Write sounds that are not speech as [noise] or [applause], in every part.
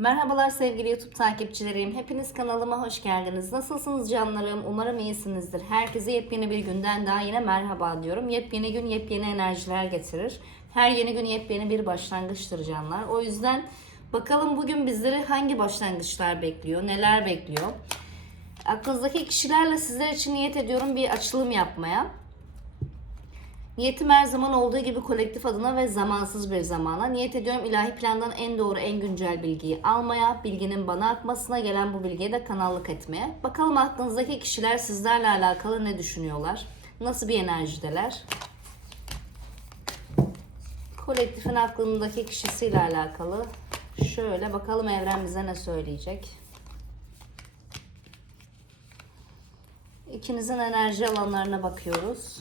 Merhabalar sevgili YouTube takipçilerim. Hepiniz kanalıma hoş geldiniz. Nasılsınız canlarım? Umarım iyisinizdir. Herkese yepyeni bir günden daha yine merhaba diyorum. Yepyeni gün yepyeni enerjiler getirir. Her yeni gün yepyeni bir başlangıçtır canlar. O yüzden bakalım bugün bizleri hangi başlangıçlar bekliyor, neler bekliyor. Aklınızdaki kişilerle sizler için niyet ediyorum bir açılım yapmaya. Niyetim her zaman olduğu gibi kolektif adına ve zamansız bir zamana. Niyet ediyorum ilahi plandan en doğru, en güncel bilgiyi almaya, bilginin bana akmasına, gelen bu bilgiye de kanallık etmeye. Bakalım aklınızdaki kişiler sizlerle alakalı ne düşünüyorlar? Nasıl bir enerjideler? Kolektifin aklındaki kişisiyle alakalı. Şöyle bakalım evren bize ne söyleyecek? İkinizin enerji alanlarına bakıyoruz.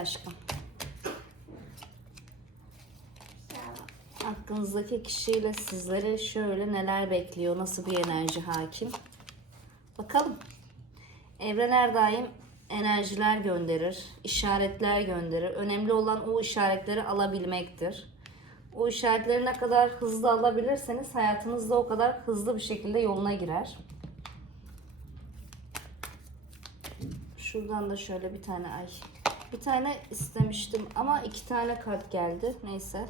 Aşkım. Aklınızdaki kişiyle sizleri şöyle neler bekliyor, nasıl bir enerji hakim. Bakalım. Evren her daim enerjiler gönderir, işaretler gönderir. Önemli olan o işaretleri alabilmektir. O işaretleri ne kadar hızlı alabilirseniz hayatınızda o kadar hızlı bir şekilde yoluna girer. Şuradan da şöyle bir tane ay. Bir tane istemiştim ama iki tane kart geldi. Neyse.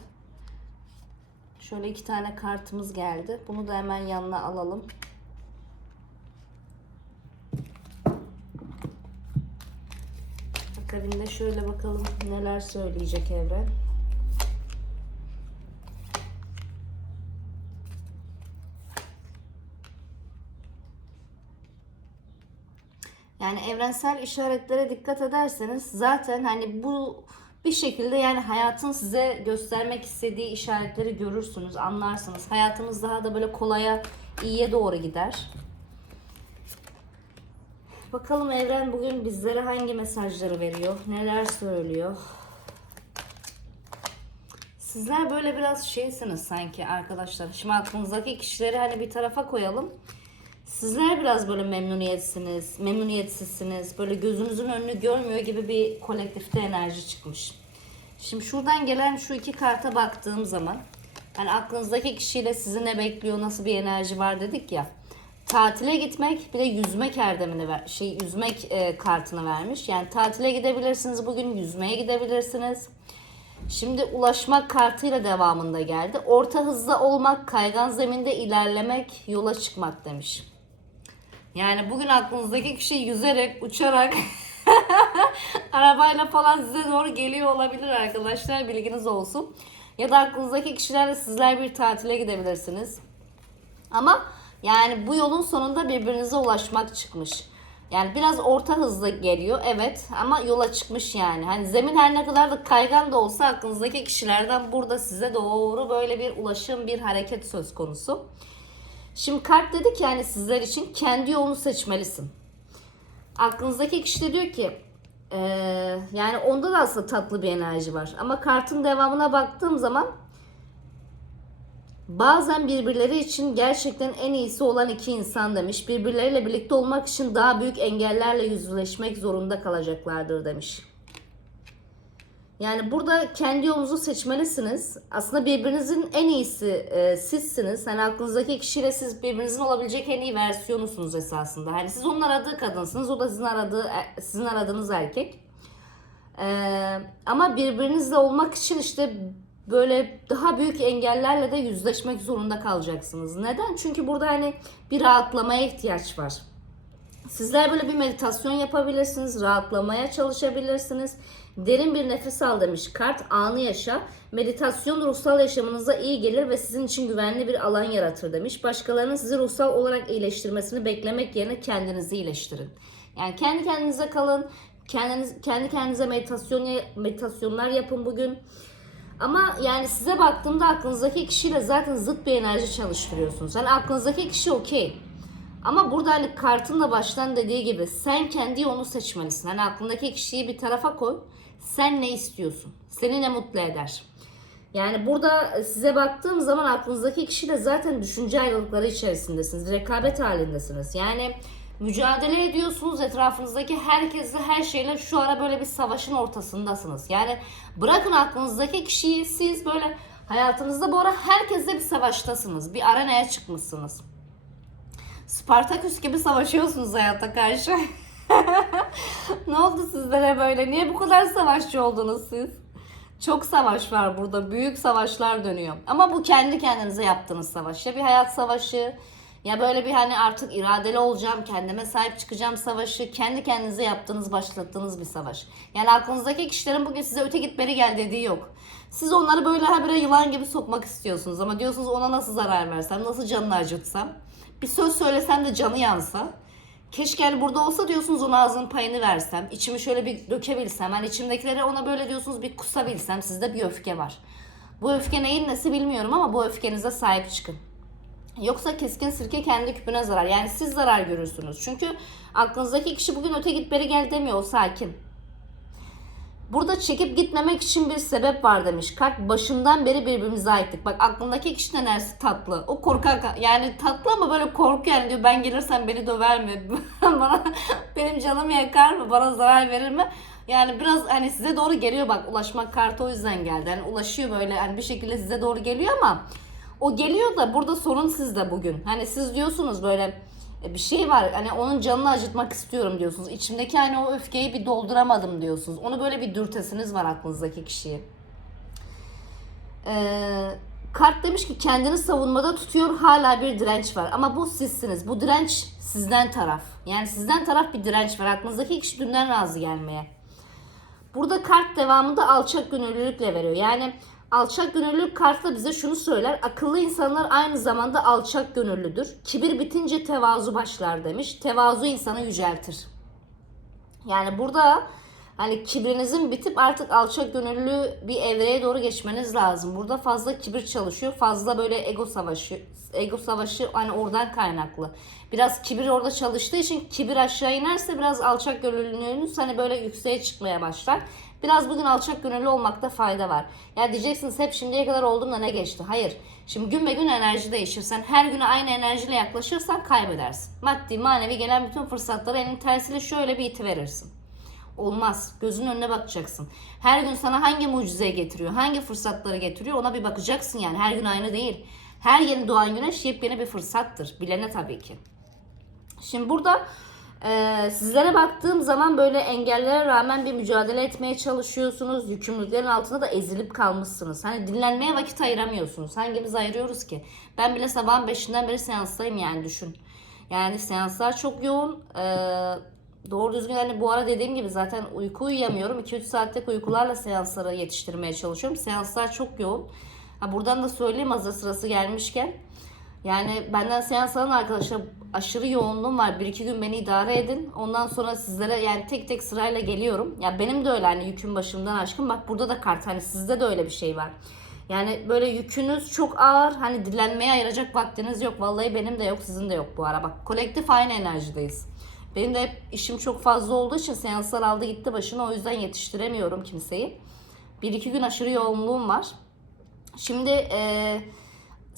Şöyle iki tane kartımız geldi. Bunu da hemen yanına alalım. Akabinde şöyle bakalım neler söyleyecek evren. Yani evrensel işaretlere dikkat ederseniz zaten hani bu bir şekilde yani hayatın size göstermek istediği işaretleri görürsünüz, anlarsınız. Hayatınız daha da böyle kolaya, iyiye doğru gider. Bakalım evren bugün bizlere hangi mesajları veriyor, neler söylüyor. Sizler böyle biraz şeysiniz sanki arkadaşlar. Şimdi aklınızdaki kişileri hani bir tarafa koyalım. Sizler biraz böyle memnuniyetsiniz, memnuniyetsizsiniz. Böyle gözünüzün önünü görmüyor gibi bir kolektifte enerji çıkmış. Şimdi şuradan gelen şu iki karta baktığım zaman hani aklınızdaki kişiyle sizi ne bekliyor, nasıl bir enerji var dedik ya. Tatile gitmek bir de yüzmek erdemini ver, şey yüzmek e, kartını vermiş. Yani tatile gidebilirsiniz bugün, yüzmeye gidebilirsiniz. Şimdi ulaşmak kartıyla devamında geldi. Orta hızda olmak, kaygan zeminde ilerlemek, yola çıkmak demiş. Yani bugün aklınızdaki kişi yüzerek, uçarak, [laughs] arabayla falan size doğru geliyor olabilir arkadaşlar. Bilginiz olsun. Ya da aklınızdaki kişilerle sizler bir tatile gidebilirsiniz. Ama yani bu yolun sonunda birbirinize ulaşmak çıkmış. Yani biraz orta hızlı geliyor evet ama yola çıkmış yani. Hani zemin her ne kadar da kaygan da olsa aklınızdaki kişilerden burada size doğru böyle bir ulaşım, bir hareket söz konusu. Şimdi kart dedi ki yani sizler için kendi yolunu seçmelisin. Aklınızdaki kişi de diyor ki eee, yani onda da aslında tatlı bir enerji var. Ama kartın devamına baktığım zaman bazen birbirleri için gerçekten en iyisi olan iki insan demiş. Birbirleriyle birlikte olmak için daha büyük engellerle yüzleşmek zorunda kalacaklardır demiş. Yani burada kendi yolunuzu seçmelisiniz. Aslında birbirinizin en iyisi e, sizsiniz. Hani aklınızdaki kişiyle siz birbirinizin olabilecek en iyi versiyonusunuz esasında. Hani siz onun aradığı kadınsınız, o da sizin aradığı e, sizin aradığınız erkek. E, ama birbirinizle olmak için işte böyle daha büyük engellerle de yüzleşmek zorunda kalacaksınız. Neden? Çünkü burada hani bir rahatlamaya ihtiyaç var. Sizler böyle bir meditasyon yapabilirsiniz, rahatlamaya çalışabilirsiniz. Derin bir nefes al demiş kart, anı yaşa. Meditasyon ruhsal yaşamınıza iyi gelir ve sizin için güvenli bir alan yaratır demiş. Başkalarının sizi ruhsal olarak iyileştirmesini beklemek yerine kendinizi iyileştirin. Yani kendi kendinize kalın, kendiniz, kendi kendinize meditasyon meditasyonlar yapın bugün. Ama yani size baktığımda aklınızdaki kişiyle zaten zıt bir enerji çalıştırıyorsunuz. Yani aklınızdaki kişi okey. Ama burada hani kartın da baştan dediği gibi sen kendi yolunu seçmelisin. Hani aklındaki kişiyi bir tarafa koy. Sen ne istiyorsun? Seni ne mutlu eder? Yani burada size baktığım zaman aklınızdaki kişiyle zaten düşünce ayrılıkları içerisindesiniz. Rekabet halindesiniz. Yani mücadele ediyorsunuz. Etrafınızdaki herkesle her şeyle şu ara böyle bir savaşın ortasındasınız. Yani bırakın aklınızdaki kişiyi siz böyle hayatınızda bu ara herkesle bir savaştasınız. Bir arenaya çıkmışsınız. Spartaküs gibi savaşıyorsunuz hayata karşı. [laughs] ne oldu sizlere böyle? Niye bu kadar savaşçı oldunuz siz? Çok savaş var burada. Büyük savaşlar dönüyor. Ama bu kendi kendinize yaptığınız savaş. Ya bir hayat savaşı ya böyle bir hani artık iradeli olacağım, kendime sahip çıkacağım savaşı. Kendi kendinize yaptığınız, başlattığınız bir savaş. Yani aklınızdaki kişilerin bugün size öte git beri gel dediği yok. Siz onları böyle habire yılan gibi sokmak istiyorsunuz. Ama diyorsunuz ona nasıl zarar versem, nasıl canını acıtsam. Bir söz söylesem de canı yansa. Keşke hani burada olsa diyorsunuz ona ağzının payını versem. içimi şöyle bir dökebilsem. Hani içimdekileri ona böyle diyorsunuz bir kusabilsem. Sizde bir öfke var. Bu öfke neyin nesi bilmiyorum ama bu öfkenize sahip çıkın. Yoksa keskin sirke kendi küpüne zarar. Yani siz zarar görürsünüz. Çünkü aklınızdaki kişi bugün öte git beri gel demiyor. O sakin. Burada çekip gitmemek için bir sebep var demiş. Kalp başından beri birbirimize aittik. Bak aklındaki kişi neresi tatlı. O korkak yani tatlı ama böyle korku yani diyor ben gelirsem beni döver mi? [laughs] Bana benim canımı yakar mı? Bana zarar verir mi? Yani biraz hani size doğru geliyor bak ulaşmak kartı o yüzden geldi. Hani ulaşıyor böyle hani bir şekilde size doğru geliyor ama o geliyor da burada sorun sizde bugün. Hani siz diyorsunuz böyle bir şey var hani onun canını acıtmak istiyorum diyorsunuz. İçimdeki hani o öfkeyi bir dolduramadım diyorsunuz. Onu böyle bir dürtesiniz var aklınızdaki kişiyi. Ee, kart demiş ki kendini savunmada tutuyor hala bir direnç var. Ama bu sizsiniz. Bu direnç sizden taraf. Yani sizden taraf bir direnç var. Aklınızdaki kişi dünden razı gelmeye. Burada kart devamında alçak gönüllülükle veriyor. Yani alçak gönüllülük kartı bize şunu söyler. Akıllı insanlar aynı zamanda alçak gönüllüdür. Kibir bitince tevazu başlar demiş. Tevazu insanı yüceltir. Yani burada hani kibrinizin bitip artık alçak gönüllü bir evreye doğru geçmeniz lazım. Burada fazla kibir çalışıyor. Fazla böyle ego savaşı ego savaşı hani oradan kaynaklı. Biraz kibir orada çalıştığı için kibir aşağı inerse biraz alçak gönüllülüğünüz hani böyle yükseğe çıkmaya başlar. Biraz bugün alçak gönüllü olmakta fayda var. Ya diyeceksiniz hep şimdiye kadar oldum da ne geçti? Hayır. Şimdi gün be gün enerji değişir. Sen her güne aynı enerjiyle yaklaşırsan kaybedersin. Maddi manevi gelen bütün fırsatları elin tersiyle şöyle bir iti verirsin. Olmaz. Gözünün önüne bakacaksın. Her gün sana hangi mucize getiriyor, hangi fırsatları getiriyor ona bir bakacaksın yani. Her gün aynı değil. Her yeni doğan güneş yepyeni bir fırsattır. Bilene tabii ki. Şimdi burada e, sizlere baktığım zaman böyle engellere rağmen bir mücadele etmeye çalışıyorsunuz. Yükümlülüklerin altında da ezilip kalmışsınız. Hani dinlenmeye vakit ayıramıyorsunuz. Hangimiz ayırıyoruz ki? Ben bile sabahın 5'inden beri seanstayım yani düşün. Yani seanslar çok yoğun. E, doğru düzgün hani bu ara dediğim gibi zaten uyku uyuyamıyorum. 2-3 saatlik uykularla seansları yetiştirmeye çalışıyorum. Seanslar çok yoğun. Ha, buradan da söyleyeyim hazır sırası gelmişken. Yani benden seans alan arkadaşlar aşırı yoğunluğum var. Bir iki gün beni idare edin. Ondan sonra sizlere yani tek tek sırayla geliyorum. Ya benim de öyle hani yüküm başımdan aşkın. Bak burada da kart hani sizde de öyle bir şey var. Yani böyle yükünüz çok ağır. Hani dilenmeye ayıracak vaktiniz yok. Vallahi benim de yok sizin de yok bu ara. Bak kolektif aynı enerjideyiz. Benim de hep işim çok fazla olduğu için seanslar aldı gitti başına. O yüzden yetiştiremiyorum kimseyi. Bir iki gün aşırı yoğunluğum var. Şimdi eee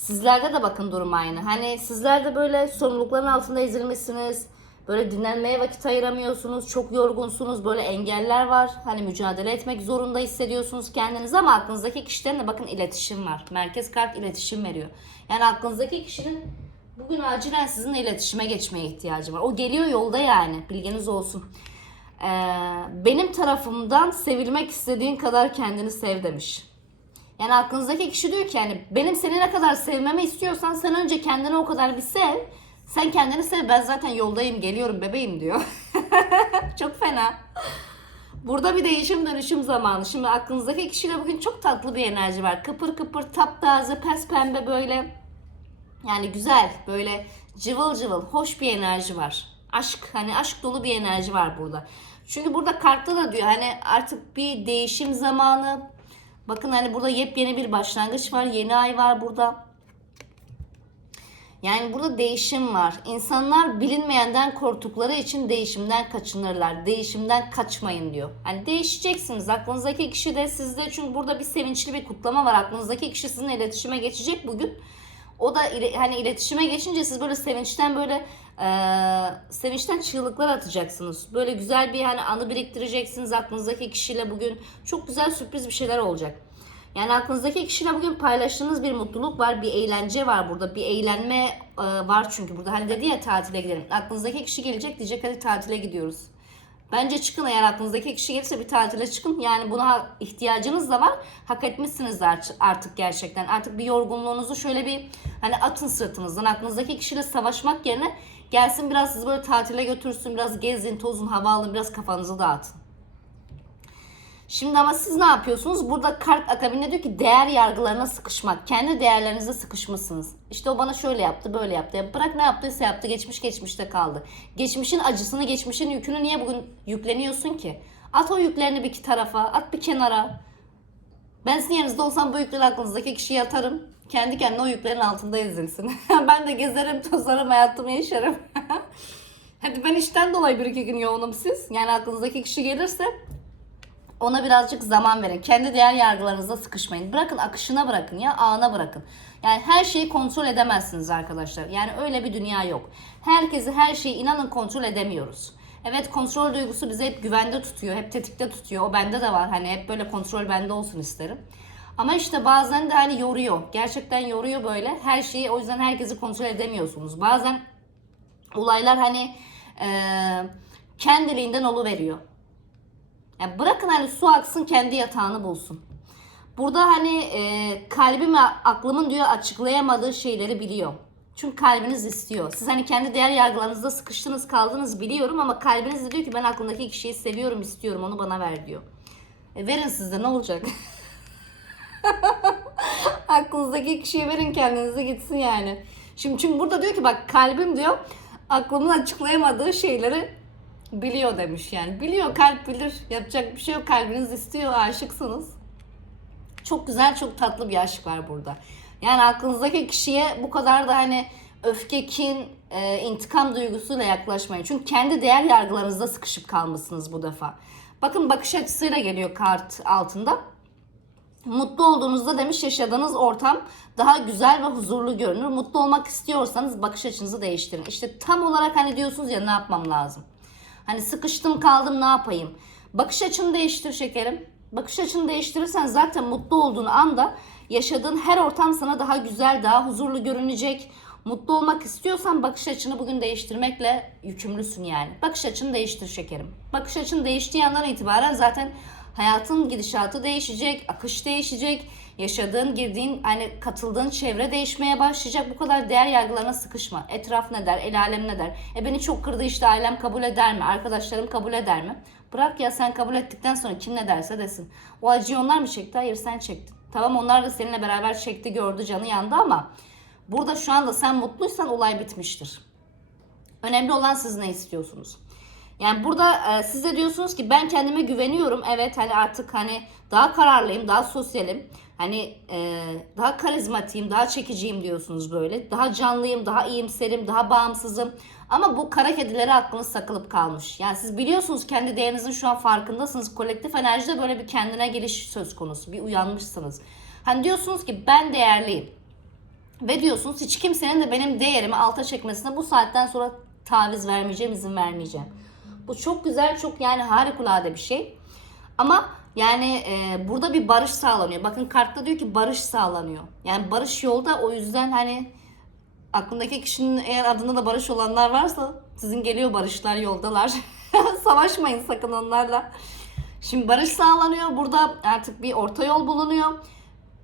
Sizlerde de bakın durum aynı. Hani sizler de böyle sorumlulukların altında ezilmişsiniz. Böyle dinlenmeye vakit ayıramıyorsunuz. Çok yorgunsunuz. Böyle engeller var. Hani mücadele etmek zorunda hissediyorsunuz kendinizi ama aklınızdaki kişilerin de bakın iletişim var. Merkez kart iletişim veriyor. Yani aklınızdaki kişinin bugün acilen sizinle iletişime geçmeye ihtiyacı var. O geliyor yolda yani. Bilginiz olsun. Ee, benim tarafımdan sevilmek istediğin kadar kendini sev demiş. Yani aklınızdaki kişi diyor ki yani benim seni ne kadar sevmemi istiyorsan sen önce kendini o kadar bir sev. Sen kendini sev ben zaten yoldayım geliyorum bebeğim diyor. [laughs] çok fena. Burada bir değişim dönüşüm zamanı. Şimdi aklınızdaki kişiyle bugün çok tatlı bir enerji var. Kıpır kıpır taptaze pes pembe böyle. Yani güzel böyle cıvıl cıvıl hoş bir enerji var. Aşk hani aşk dolu bir enerji var burada. Çünkü burada kartta da diyor hani artık bir değişim zamanı Bakın hani burada yepyeni bir başlangıç var. Yeni ay var burada. Yani burada değişim var. İnsanlar bilinmeyenden korktukları için değişimden kaçınırlar. Değişimden kaçmayın diyor. Hani değişeceksiniz. Aklınızdaki kişi de sizde çünkü burada bir sevinçli bir kutlama var. Aklınızdaki kişi sizinle iletişime geçecek bugün. O da hani iletişime geçince siz böyle sevinçten böyle e, sevinçten çığlıklar atacaksınız. Böyle güzel bir hani anı biriktireceksiniz aklınızdaki kişiyle bugün. Çok güzel sürpriz bir şeyler olacak. Yani aklınızdaki kişiyle bugün paylaştığınız bir mutluluk var, bir eğlence var burada. Bir eğlenme e, var çünkü burada. Hani dedi ya tatile gidelim. Aklınızdaki kişi gelecek diyecek hadi tatile gidiyoruz. Bence çıkın eğer aklınızdaki kişi gelirse bir tatile çıkın. Yani buna ihtiyacınız da var. Hak etmişsiniz art- artık gerçekten. Artık bir yorgunluğunuzu şöyle bir hani atın sırtınızdan. Aklınızdaki kişiyle savaşmak yerine gelsin biraz sizi böyle tatile götürsün. Biraz gezin, tozun, hava alın, biraz kafanızı dağıtın. Şimdi ama siz ne yapıyorsunuz? Burada kart akabinde diyor ki değer yargılarına sıkışmak. Kendi değerlerinize sıkışmışsınız. İşte o bana şöyle yaptı, böyle yaptı. Ya bırak ne yaptıysa yaptı. Geçmiş geçmişte kaldı. Geçmişin acısını, geçmişin yükünü niye bugün yükleniyorsun ki? At o yüklerini bir tarafa, at bir kenara. Ben sizin yerinizde olsam bu yükleri aklınızdaki kişiye atarım. Kendi kendine o yüklerin altında ezilsin. [laughs] ben de gezerim, tozarım, hayatımı yaşarım. [laughs] Hadi ben işten dolayı bir iki gün yoğunum siz. Yani aklınızdaki kişi gelirse ona birazcık zaman verin. Kendi değer yargılarınıza sıkışmayın. Bırakın akışına bırakın ya ana bırakın. Yani her şeyi kontrol edemezsiniz arkadaşlar. Yani öyle bir dünya yok. Herkesi her şeyi inanın kontrol edemiyoruz. Evet kontrol duygusu bizi hep güvende tutuyor. Hep tetikte tutuyor. O bende de var. Hani hep böyle kontrol bende olsun isterim. Ama işte bazen de hani yoruyor. Gerçekten yoruyor böyle. Her şeyi o yüzden herkesi kontrol edemiyorsunuz. Bazen olaylar hani eee kendiliğinden oluveriyor. Yani bırakın hani su aksın kendi yatağını bulsun. Burada hani e, kalbim aklımın diyor açıklayamadığı şeyleri biliyor. Çünkü kalbiniz istiyor. Siz hani kendi değer yargılarınızda sıkıştınız kaldınız biliyorum ama kalbiniz de diyor ki ben aklımdaki kişiyi seviyorum istiyorum onu bana ver diyor. E verin siz de ne olacak? [laughs] Aklınızdaki kişiye verin kendinize gitsin yani. Şimdi çünkü burada diyor ki bak kalbim diyor aklımın açıklayamadığı şeyleri biliyor demiş yani. Biliyor kalp bilir. Yapacak bir şey yok. Kalbiniz istiyor. Aşıksınız. Çok güzel, çok tatlı bir aşk var burada. Yani aklınızdaki kişiye bu kadar da hani öfke, kin, e, intikam duygusuyla yaklaşmayın. Çünkü kendi değer yargılarınızda sıkışıp kalmışsınız bu defa. Bakın bakış açısıyla geliyor kart altında. Mutlu olduğunuzda demiş yaşadığınız ortam daha güzel ve huzurlu görünür. Mutlu olmak istiyorsanız bakış açınızı değiştirin. İşte tam olarak hani diyorsunuz ya ne yapmam lazım. Hani sıkıştım kaldım ne yapayım? Bakış açını değiştir şekerim. Bakış açını değiştirirsen zaten mutlu olduğun anda yaşadığın her ortam sana daha güzel, daha huzurlu görünecek. Mutlu olmak istiyorsan bakış açını bugün değiştirmekle yükümlüsün yani. Bakış açını değiştir şekerim. Bakış açın değiştiği andan itibaren zaten hayatın gidişatı değişecek, akış değişecek. Yaşadığın, girdiğin, hani katıldığın çevre değişmeye başlayacak. Bu kadar değer yargılarına sıkışma. Etraf ne der, el alem ne der? E beni çok kırdı işte ailem kabul eder mi? Arkadaşlarım kabul eder mi? Bırak ya sen kabul ettikten sonra kim ne derse desin. O acıyı onlar mı çekti? Hayır sen çektin. Tamam onlar da seninle beraber çekti, gördü, canı yandı ama burada şu anda sen mutluysan olay bitmiştir. Önemli olan siz ne istiyorsunuz? Yani burada e, siz de diyorsunuz ki ben kendime güveniyorum. Evet hani artık hani daha kararlıyım, daha sosyalim. Hani e, daha karizmatiyim, daha çekiciyim diyorsunuz böyle. Daha canlıyım, daha iyimserim, daha bağımsızım. Ama bu kara kedilere aklınız takılıp kalmış. Yani siz biliyorsunuz kendi değerinizin şu an farkındasınız. Kolektif enerjide böyle bir kendine geliş söz konusu. Bir uyanmışsınız. Hani diyorsunuz ki ben değerliyim. Ve diyorsunuz hiç kimsenin de benim değerimi alta çekmesine bu saatten sonra taviz vermeyeceğim, izin vermeyeceğim. Bu çok güzel, çok yani harikulade bir şey. Ama yani e, burada bir barış sağlanıyor. Bakın kartta diyor ki barış sağlanıyor. Yani barış yolda o yüzden hani aklındaki kişinin eğer adında da barış olanlar varsa sizin geliyor barışlar yoldalar. [laughs] Savaşmayın sakın onlarla. Şimdi barış sağlanıyor. Burada artık bir orta yol bulunuyor.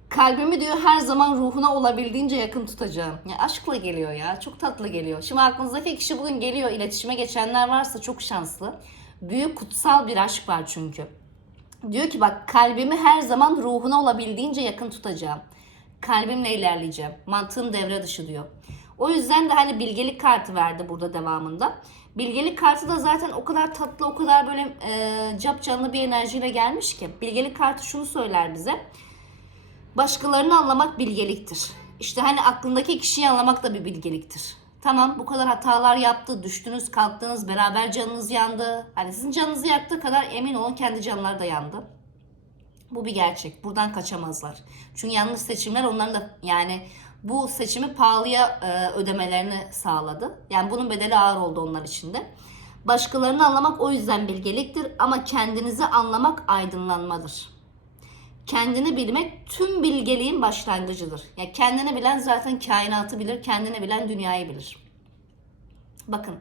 Kalbimi diyor her zaman ruhuna olabildiğince yakın tutacağım. Ya aşkla geliyor ya. Çok tatlı geliyor. Şimdi aklınızdaki kişi bugün geliyor. iletişime geçenler varsa çok şanslı. Büyük kutsal bir aşk var çünkü. Diyor ki bak kalbimi her zaman ruhuna olabildiğince yakın tutacağım. Kalbimle ilerleyeceğim. Mantığım devre dışı diyor. O yüzden de hani bilgelik kartı verdi burada devamında. Bilgelik kartı da zaten o kadar tatlı, o kadar böyle e, cap canlı bir enerjiyle gelmiş ki. Bilgelik kartı şunu söyler bize. Başkalarını anlamak bilgeliktir. İşte hani aklındaki kişiyi anlamak da bir bilgeliktir. Tamam bu kadar hatalar yaptı, düştünüz, kalktınız, beraber canınız yandı. Hani sizin canınızı yaktığı kadar emin olun kendi canları da yandı. Bu bir gerçek. Buradan kaçamazlar. Çünkü yanlış seçimler onların da yani bu seçimi pahalıya e, ödemelerini sağladı. Yani bunun bedeli ağır oldu onlar için de. Başkalarını anlamak o yüzden bilgeliktir ama kendinizi anlamak aydınlanmadır. Kendini bilmek tüm bilgeliğin başlangıcıdır. Yani kendini bilen zaten kainatı bilir, kendini bilen dünyayı bilir. Bakın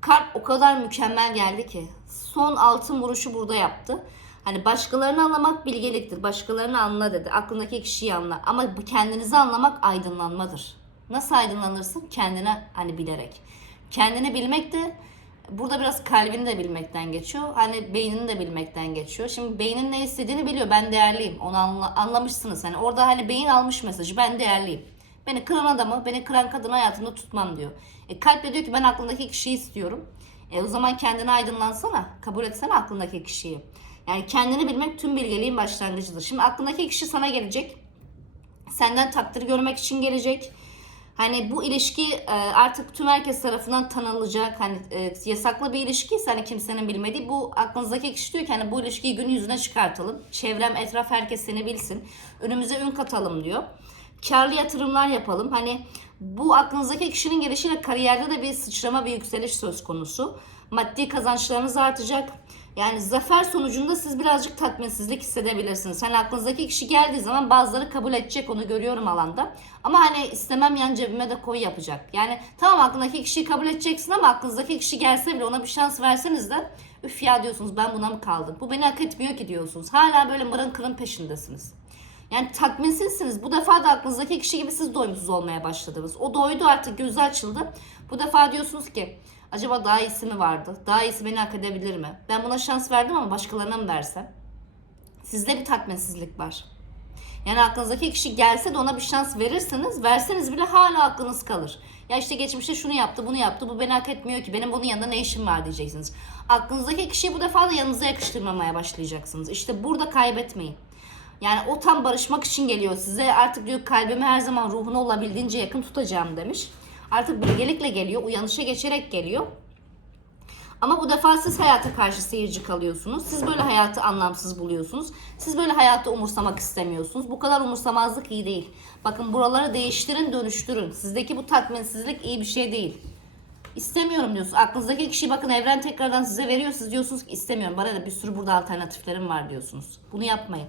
kalp o kadar mükemmel geldi ki son altın vuruşu burada yaptı. Hani başkalarını anlamak bilgeliktir. Başkalarını anla dedi. Aklındaki kişiyi anla. Ama kendinizi anlamak aydınlanmadır. Nasıl aydınlanırsın? Kendine hani bilerek. Kendini bilmek de burada biraz kalbini de bilmekten geçiyor. Hani beynini de bilmekten geçiyor. Şimdi beynin ne istediğini biliyor. Ben değerliyim. Onu anla- anlamışsınız. Hani orada hani beyin almış mesajı. Ben değerliyim. Beni kıran adamı, beni kıran kadını hayatımda tutmam diyor. E, kalp de diyor ki ben aklımdaki kişiyi istiyorum. E, o zaman kendini aydınlansana. Kabul etsene aklındaki kişiyi. Yani kendini bilmek tüm bilgeliğin başlangıcıdır. Şimdi aklındaki kişi sana gelecek. Senden takdir görmek için gelecek. Hani bu ilişki e, artık tüm herkes tarafından tanınacak. Hani e, yasaklı bir ilişkiyse hani kimsenin bilmediği bu aklınızdaki kişi diyor ki hani bu ilişkiyi gün yüzüne çıkartalım. Çevrem, etraf herkes seni bilsin. Önümüze ün katalım diyor. Karlı yatırımlar yapalım. Hani bu aklınızdaki kişinin gelişiyle kariyerde de bir sıçrama, bir yükseliş söz konusu. Maddi kazançlarınız artacak. Yani zafer sonucunda siz birazcık tatminsizlik hissedebilirsiniz. Hani aklınızdaki kişi geldiği zaman bazıları kabul edecek onu görüyorum alanda. Ama hani istemem yan cebime de koy yapacak. Yani tamam aklındaki kişiyi kabul edeceksin ama aklınızdaki kişi gelse bile ona bir şans verseniz de üf ya diyorsunuz ben buna mı kaldım? Bu beni hak etmiyor ki diyorsunuz. Hala böyle mırın kırın peşindesiniz. Yani tatminsizsiniz. Bu defa da aklınızdaki kişi gibi siz doyumsuz olmaya başladınız. O doydu artık gözü açıldı. Bu defa diyorsunuz ki acaba daha iyisi mi vardı? Daha iyisi beni hak edebilir mi? Ben buna şans verdim ama başkalarına mı versem? Sizde bir tatminsizlik var. Yani aklınızdaki kişi gelse de ona bir şans verirseniz, verseniz bile hala aklınız kalır. Ya işte geçmişte şunu yaptı, bunu yaptı, bu beni hak etmiyor ki, benim bunun yanında ne işim var diyeceksiniz. Aklınızdaki kişiyi bu defa da yanınıza yakıştırmamaya başlayacaksınız. İşte burada kaybetmeyin. Yani o tam barışmak için geliyor size. Artık diyor kalbimi her zaman ruhuna olabildiğince yakın tutacağım demiş. Artık bilgelikle geliyor, uyanışa geçerek geliyor. Ama bu defa siz hayata karşı seyirci kalıyorsunuz. Siz böyle hayatı anlamsız buluyorsunuz. Siz böyle hayatı umursamak istemiyorsunuz. Bu kadar umursamazlık iyi değil. Bakın buraları değiştirin, dönüştürün. Sizdeki bu tatminsizlik iyi bir şey değil. İstemiyorum diyorsunuz. Aklınızdaki kişiyi bakın evren tekrardan size veriyor. Siz diyorsunuz ki istemiyorum. Bana da bir sürü burada alternatiflerim var diyorsunuz. Bunu yapmayın.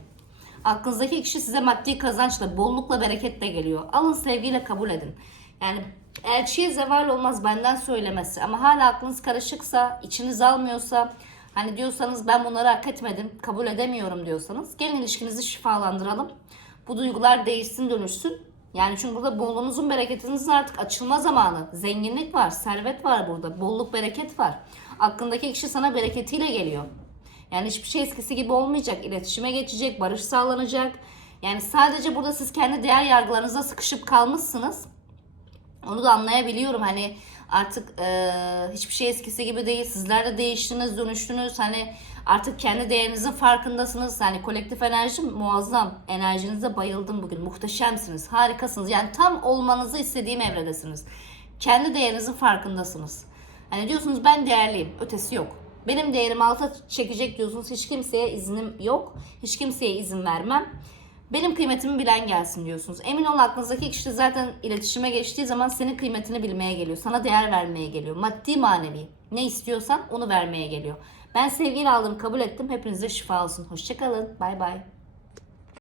Aklınızdaki kişi size maddi kazançla, bollukla, bereketle geliyor. Alın sevgiyle kabul edin. Yani elçiye zeval olmaz benden söylemesi. Ama hala aklınız karışıksa, içiniz almıyorsa, hani diyorsanız ben bunları hak etmedim, kabul edemiyorum diyorsanız gelin ilişkinizi şifalandıralım. Bu duygular değişsin, dönüşsün. Yani çünkü burada bolluğunuzun, bereketinizin artık açılma zamanı. Zenginlik var, servet var burada, bolluk, bereket var. Aklındaki kişi sana bereketiyle geliyor. Yani hiçbir şey eskisi gibi olmayacak. İletişime geçecek, barış sağlanacak. Yani sadece burada siz kendi değer yargılarınıza sıkışıp kalmışsınız. Onu da anlayabiliyorum. Hani artık e, hiçbir şey eskisi gibi değil. Sizler de değiştiniz, dönüştünüz. Hani artık kendi değerinizin farkındasınız. Hani kolektif enerji muazzam. Enerjinize bayıldım bugün. Muhteşemsiniz, harikasınız. Yani tam olmanızı istediğim evredesiniz. Kendi değerinizin farkındasınız. Hani diyorsunuz ben değerliyim. Ötesi yok. Benim değerimi alta çekecek diyorsunuz. Hiç kimseye iznim yok. Hiç kimseye izin vermem. Benim kıymetimi bilen gelsin diyorsunuz. Emin ol aklınızdaki kişi zaten iletişime geçtiği zaman senin kıymetini bilmeye geliyor. Sana değer vermeye geliyor. Maddi manevi. Ne istiyorsan onu vermeye geliyor. Ben sevgiyle aldım kabul ettim. Hepinize şifa olsun. Hoşçakalın. Bay bay.